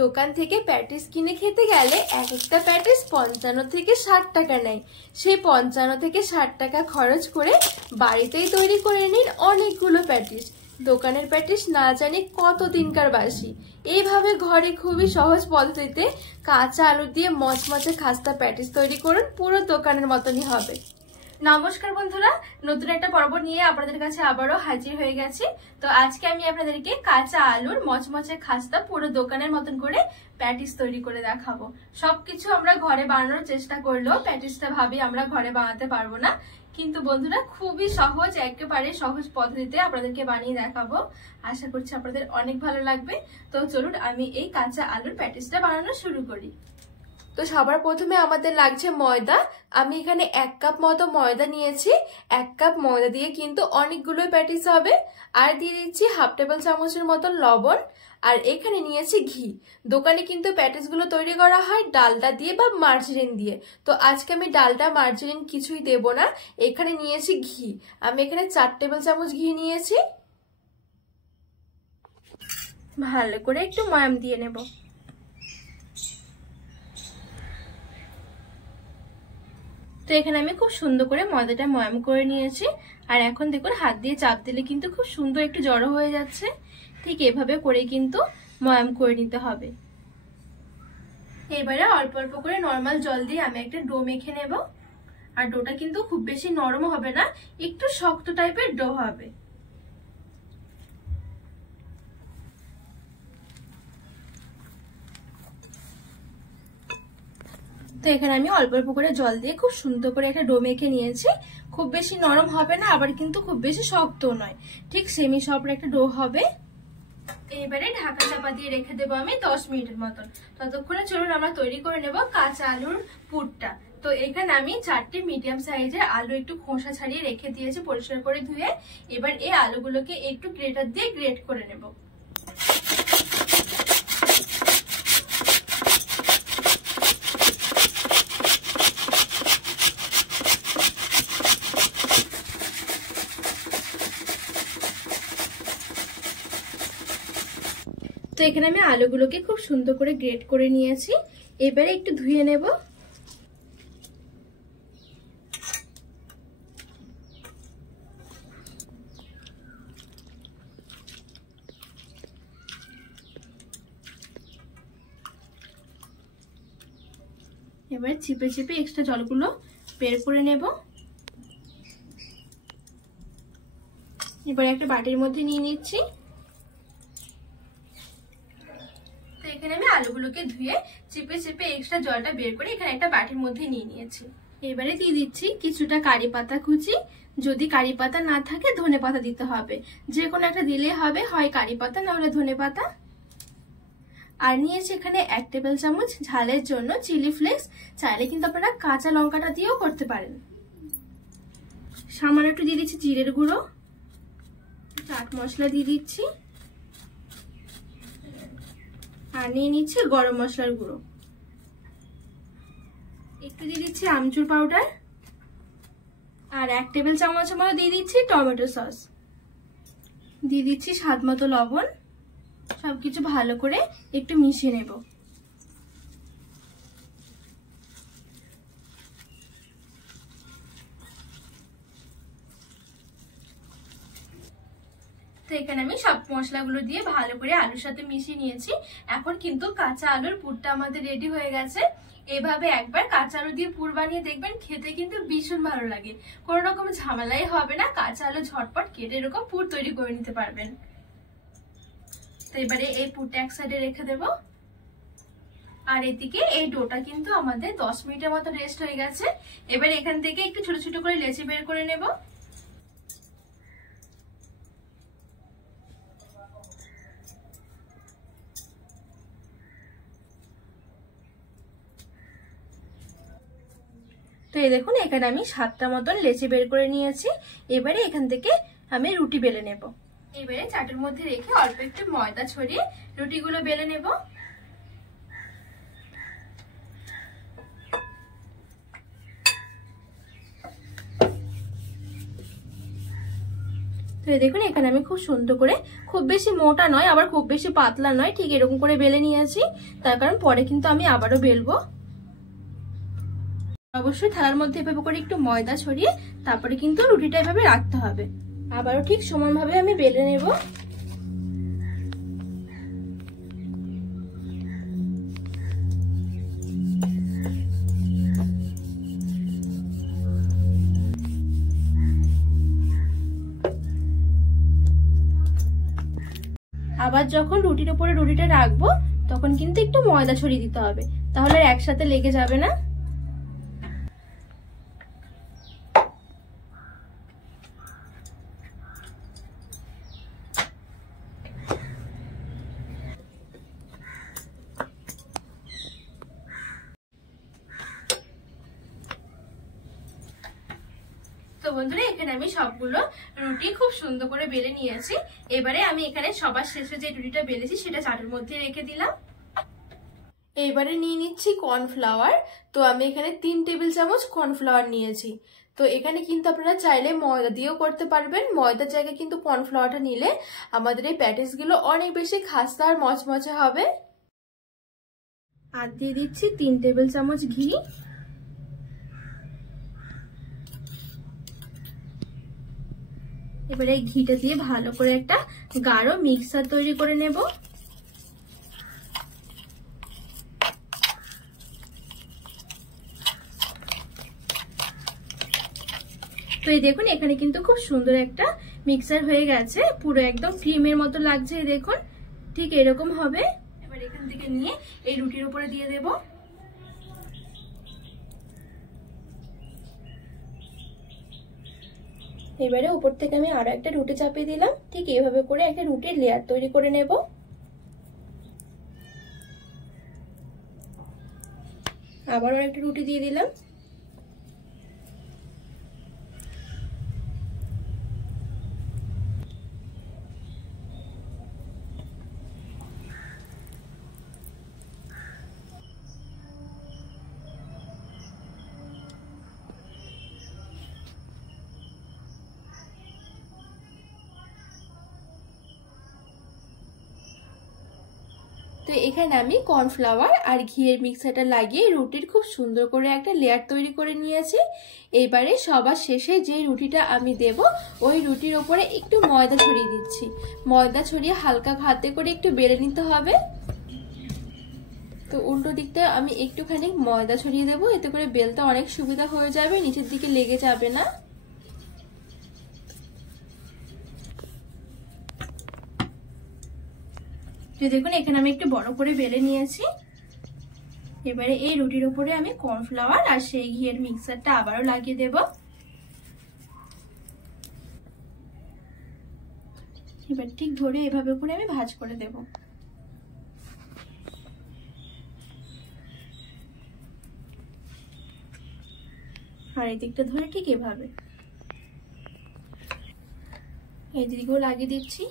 দোকান থেকে প্যাটিস কিনে খেতে গেলে এক একটা প্যাটিস 55 থেকে 60 টাকা নেয়। সেই 55 থেকে 60 টাকা খরচ করে বাড়িতেই তৈরি করে নিন অনেকগুলো প্যাটিস। দোকানের প্যাটিস না জানি কত দিনকার বাসি। এইভাবে ঘরে খুবই সহজ পদ্ধতিতে কাঁচা আলু দিয়ে মচমচে খাস্তা প্যাটিস তৈরি করুন, পুরো দোকানের মতনই হবে। নমস্কার বন্ধুরা, নতুন একটা পর্ব নিয়ে আপনাদের কাছে আবারও হাজির হয়ে গেছি। তো আজকে আমি আপনাদেরকে কাঁচা আলুর মচমচে খাস্তা পুরো দোকানের মতন করে প্যাটিস তৈরি করে দেখাবো। সবকিছু আমরা ঘরে বানানোর চেষ্টা করলেও প্যাটিসটা ভাবি আমরা ঘরে বানাতে পারবো না, কিন্তু বন্ধুরা খুবই সহজ, একেবারে সহজ পদ্ধতিতে আপনাদেরকে বানিয়ে দেখাবো। আশা করছি আপনাদের অনেক ভালো লাগবে। তো চলুন আমি এই কাঁচা আলুর প্যাটিসটা বানানো শুরু করি। তো সবার প্রথমে আমাদের লাগছে ময়দা। আমি এখানে 1 কাপ মতো ময়দা নিয়েছি। 1 কাপ ময়দা দিয়ে কিন্তু অনেকগুলো প্যাটিস হবে। আর দিয়ে দিচ্ছি হাফ টেবিল চামচের মতন লবণ। আর এখানে নিয়েছি ঘি। দোকানে কিন্তু প্যাটিসগুলো তৈরি করা হয় ডালডা দিয়ে বা মার্জারিন দিয়ে। তো আজকে আমি ডালডা মার্জারিন কিছুই দেব না, এখানে নিয়েছি ঘি। আমি এখানে 4 টেবিল চামচ ঘি নিয়েছি। ভালো করে একটু ময়াম দিয়ে নেব। তো এখানে আমি খুব সুন্দর করে ময়দাটা ময়াম করে নিয়েছি। আর এখন দেখুন হাত দিয়ে চাপ দিলে কিন্তু খুব সুন্দর একটু জড়ো হয়ে যাচ্ছে। ঠিক এভাবে করে কিন্তু ময়াম করে নিতে হবে। এবারে অল্প অল্প করে নর্মাল জল দিয়ে আমি একটা ডো মেখে নেব। আর ডোটা কিন্তু খুব বেশি নরম হবে না, একটু শক্ত টাইপের ডো হবে। তো এখানে আমি অল্প অল্প করে জল দিয়ে খুব সুন্দর করে একটা ডো মেখে নিয়েছি। খুব বেশি নরম হবে না, আবার কিন্তু খুব বেশি শক্তও নয়, ঠিক সেমি সফট একটা ডো হবে। এবারে ঢাকা চাপা দিয়ে রেখে দেবো আমি 10 মিনিটের মতন। ততক্ষণে চলুন আমরা তৈরি করে নেব কাঁচা আলুর পুরটা। তো এখানে আমি 4টে মিডিয়াম সাইজের আলু একটু খোসা ছাড়িয়ে রেখে দিয়েছি পরিষ্কার করে ধুয়ে। এবার এই আলুগুলোকে একটু গ্রেটার দিয়ে গ্রেট করে নেব। তো এখানে আমি আলুগুলোকে খুব সুন্দর করে গ্রেট করে নিয়েছি। এবারে একটু ধুয়ে নেব। এবারে চিপে চিপে এক্সট্রা জলগুলো বের করে নেব। এবারে একটা বাটির মধ্যে নিয়ে নিচ্ছি। এখানে আমি আলুগুলোকে ধুয়ে চিপে চিপে এক্সট্রা জলটা বের করে এখানে একটা বাটির মধ্যে নিয়ে নিয়েছি। এবারে দিয়ে দিচ্ছি কিছুটা কারি পাতা কুচি। যদি কারি পাতা না থাকে ধনে পাতা দিতে হবে, যে কোনো একটা দিলে হবে, হয় কারি পাতা না হলে ধনে পাতা। আর নিয়েছি এখানে 1 টেবিল চামচ ঝালের জন্য চিলি ফ্লেক্স। চাইলে কিন্তু আপনারা কাঁচা লঙ্কাটা দিয়েও করতে পারেন। সামান্য একটু দিয়ে দিচ্ছি জিরের গুঁড়ো, চাট মশলা দিয়ে দিচ্ছি, আর নিয়ে নিচ্ছে গরম মশলার গুঁড়ো, একটু দিয়ে দিচ্ছি আমচুর পাউডার, আর 1 টেবিল চামচের মতো দিয়ে দিচ্ছি টমেটো সস, দিয়ে দিচ্ছি স্বাদ মতো লবণ। সবকিছু ভালো করে একটু মিশিয়ে নেব। তো এখানে আমি সব মশলাগুলো দিয়ে ভালো করে আলুর সাথে মিশিয়ে নিয়েছি। এখন কিন্তু কাঁচা আলুর পুরটা আমাদের রেডি হয়ে গেছে। এভাবে একবার কাঁচা আলু দিয়ে পুর বানিয়ে দেখবেন, খেতে কিন্তু ভীষণ ভালো লাগে। কোনো রকম ঝামেলাই হবে না, কাঁচা আলু ঝটপট কেটে এরকম পুর তৈরি করে নিতে পারবেন। তো এবারে এই পুরটা এক সাইডে রেখে দেব। আর এদিকে এই ডোটা কিন্তু আমাদের 10 মিনিটের মতো রেস্ট হয়ে গেছে। এবার এখান থেকে একটু ছোট ছোট করে লেচি বের করে নেব। তো এই দেখুন এখানে আমি 7টা মতন লেচি বের করে নিয়েছি। এবারে এখান থেকে আমি রুটি বেলে নেব। এবারে চাটের মধ্যে রেখে অল্প একটু ময়দা ছড়িয়ে রুটিগুলো বেলে নেব। তো তো দেখুন এখানে আমি খুব সুন্দর করে, খুব বেশি মোটা নয় আবার খুব বেশি পাতলা নয়, ঠিক এরকম করে বেলে নিয়েছি। তার কারণ পরে কিন্তু আমি আবারও বেলবো। অবশ্যই থালার মধ্যে এভাবে করে একটু ময়দা ছড়িয়ে তারপরে কিন্তু রুটিটা এভাবে রাখতে হবে। আবারও ঠিক সমানভাবে আমি বেলে নেব। আবার যখন রুটির উপরে রুটিটা রাখবো তখন কিন্তু একটু ময়দা ছড়িয়ে দিতে হবে, তাহলে আর একসাথে লেগে যাবে না। তো বন্ধুরা এখানে আমি সবগুলো রুটি খুব সুন্দর করে বেলে নিয়েছি। এবারে আমি এখানে সবার শেষে যে রুটিটা বেলেছি সেটা চাটুর মধ্যে রেখে দিলাম। এবারে নিয়ে নিচ্ছি কর্নফ্লাওয়ার। তো আমি এখানে 3 টেবিল চামচ কর্নফ্লাওয়ার নিয়েছি। তো এখানে কিন্তু আপনারা চাইলে ময়দা দিয়েও করতে পারবেন, ময়দার জায়গায় কিন্তু কর্নফ্লাওয়ারটা নিলে আমাদের এই প্যাটিসগুলো অনেক বেশি খাস্তা আর মচমচে হবে। আর দিয়ে দিচ্ছি 3 টেবিল চামচ ঘি। এবারে এই ঘিটা দিয়ে ভালো করে একটা গাঢ় মিক্সচার তৈরি করে নেব। তো এই দেখুন এখানে কিন্তু খুব সুন্দর একটা মিক্সচার হয়ে গেছে, পুরো একদম ক্রিমের মতো লাগছে। দেখুন ঠিক এরকম হবে। এবার এখান থেকে নিয়ে এই রুটির উপরে দিয়ে দেব। এবারে উপর থেকে আমি আরো একটা রুটি চাপিয়ে দিলাম। ঠিক এইভাবে করে একটা রুটির লেয়ার তৈরি করে নেব। আবারও একটা রুটি দিয়ে দিলাম। তো এখানে আমি কর্নফ্লাওয়ার আর ঘিয়ের মিক্সারটা লাগিয়ে রুটির খুব সুন্দর করে একটা লেয়ার তৈরি করে নিয়েছি। এবারে সবার শেষে যে রুটিটা আমি দেব ওই রুটির ওপরে একটু ময়দা ছড়িয়ে দিচ্ছি। ময়দা ছড়িয়ে হালকা হাতে করে একটু বেলে নিতে হবে। তো উল্টো দিকটা আমি একটুখানি ময়দা ছড়িয়ে দেবো, এতে করে বেলতে অনেক সুবিধা হয়ে যাবে, নিচের দিকে লেগে যাবে না। তো দেখুন এখানে আমি একটু বড় করে বেলে নিয়েছি। এবারে এই রুটির উপরে আমি কর্নফ্লাওয়ার আর সেই ঘিয়ের মিক্সচারটা আবারও লাগিয়ে দেব। এবার ঠিক ধরে এভাবে করে আমি ভাঁজ করে দেব। আর এই দিকটা ধরে ঠিক এভাবে এই দিকেও লাগিয়ে দিচ্ছি।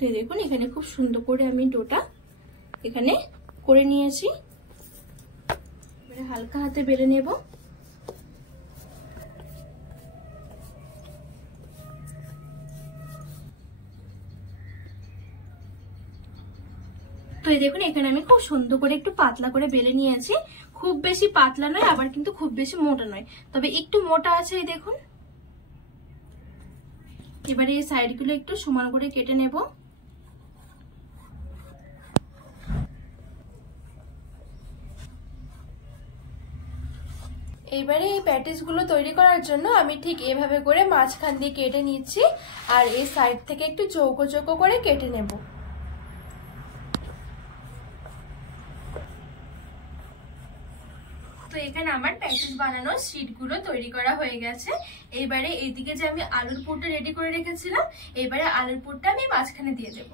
তো দেখুন এখানে খুব সুন্দর করে আমি ডোটা এখানে করে নিয়েছি। এবারে হালকা হাতে বেলে নেব। তো এই দেখুন এখানে আমি খুব সুন্দর করে একটু পাতলা করে বেলে নিয়েছি। খুব বেশি পাতলা নয় আবার কিন্তু খুব বেশি মোটা নয়, তবে একটু মোটা আছে। এই দেখুন এবারে এই সাইডগুলো একটু সমান করে কেটে নেব। এবারে এই প্যাটিসগুলো তৈরি করার জন্য আমি ঠিক এভাবে করে মাঝখান দিয়ে কেটে নিচ্ছি আর এই সাইড থেকে একটু চৌকো চৌকো করে কেটে নেব। তো এখানে আমার প্যাটিস বানানোর শীটগুলো তৈরি করা হয়ে গেছে। এবারে এইদিকে যে আমি আলুর পুরটা রেডি করে রেখেছিলাম, এবারে আলুর পুরটা আমি মাঝখানে দিয়ে দেব।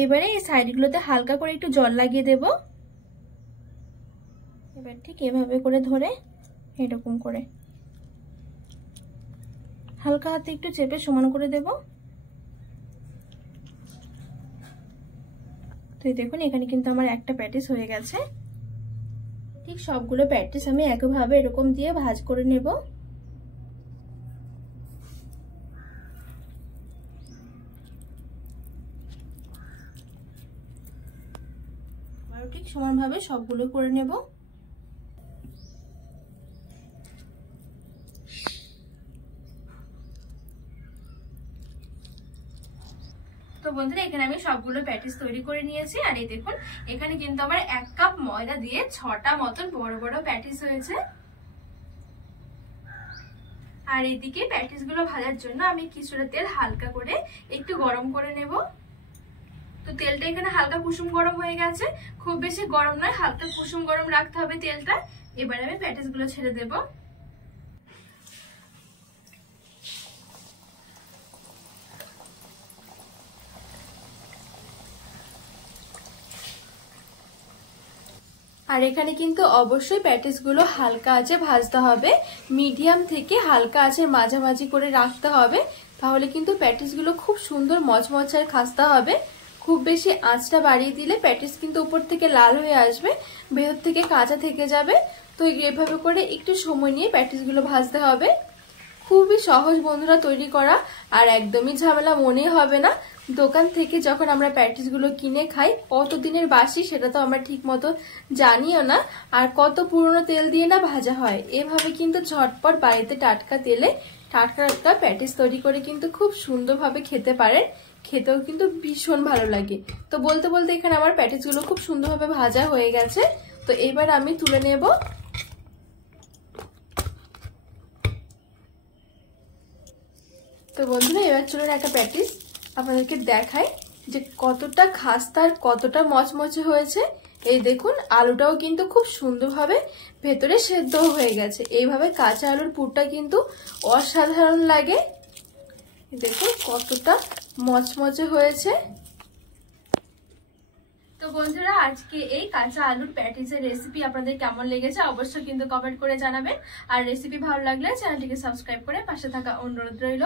এবারে এই সাইডগুলোতে হালকা করে একটু জল লাগিয়ে দেব। এবার ঠিক এভাবে করে ধরে এরকম করে হালকা হাতে একটু চেপে সমান করে দেব। তো দেখুন এখানে কিন্তু আমার একটা প্যাটিস হয়ে গেছে। ঠিক সবগুলো প্যাটিস আমি একইভাবে এরকম দিয়ে ভাজ করে নেব। আরও ঠিক সমানভাবে সবগুলো করে নেব। তো বন্ধুরা এখানে আমি সবগুলো প্যাটিস তৈরি করে নিয়েছি। আর এই দেখুন এখানে কিন্তু আমার 1 কাপ ময়দা দিয়ে 6টা মতন বড় বড় প্যাটিস হয়েছে। আর এইদিকে প্যাটিস গুলো ভাজার জন্য আমি কিছুটা তেল হালকা করে একটু গরম করে নেব। তো তেলটা এখানে হালকা কুসুম গরম হয়ে গেছে, খুব বেশি গরম নয়, হালকা কুসুম গরম রাখতে হবে তেলটা। এবার আমি প্যাটিস গুলো ছেড়ে দেব। আর এখানে কিন্তু অবশ্যই প্যাটিস গুলো হালকা আঁচে ভাজতে হবে, মিডিয়াম থেকে হালকা আঁচে মাঝামাঝি করে রাখতে হবে, তাহলে কিন্তু প্যাটিস গুলো খুব সুন্দর মচমচে আর খাস্তা হবে। খুব বেশি আঁচটা বাড়িয়ে দিলে প্যাটিস কিন্তু উপর থেকে লাল হয়ে আসবে, ভেতর থেকে কাঁচা থেকে যাবে। তো এভাবে করে একটু সময় নিয়ে প্যাটিস গুলো ভাজতে হবে। খুবই সহজ বন্ধুরা তৈরি করা, আর একদমই ঝামেলা মনেই হবে না। দোকান থেকে যখন আমরা প্যাটিস গুলো কিনে খাই কতদিনের বাসি সেটা তো আমরা ঠিক মতো জানিও না, আর কত পুরনো তেল দিয়ে না ভাজা হয়। এভাবে কিন্তু ঝটপট বাড়িতে টাটকা তেলে টাটকা টাটকা প্যাটিস তৈরি করে কিন্তু খুব সুন্দরভাবে খেতে পারেন, খেতেও কিন্তু ভীষণ ভালো লাগে। তো বলতে বলতে এখানে আমার প্যাটিস গুলো খুব সুন্দরভাবে ভাজা হয়ে গেছে। তো এবার আমি তুলে নেব। তো বন্ধুরা এবার চলুন একটা প্যাটিস আপনাদেরকে দেখাই যে কতটা খাস্তা আর কতটা মচমচে হয়েছে। এই দেখুন আলুটাও কিন্তু খুব সুন্দরভাবে ভেতরে সেদ্ধ হয়ে গেছে। এইভাবে কাঁচা আলুর পুরটা কিন্তু অসাধারণ লাগে। দেখুন কতটা মচমচে হয়েছে। তো বন্ধুরা আজকে এই কাঁচা আলুর প্যাটিসের রেসিপি আপনাদের কেমন লেগেছে অবশ্যই কিন্তু কমেন্ট করে জানাবেন। আর রেসিপি ভালো লাগলে চ্যানেলটিকে সাবস্ক্রাইব করে পাশে থাকা অনুরোধ রইল।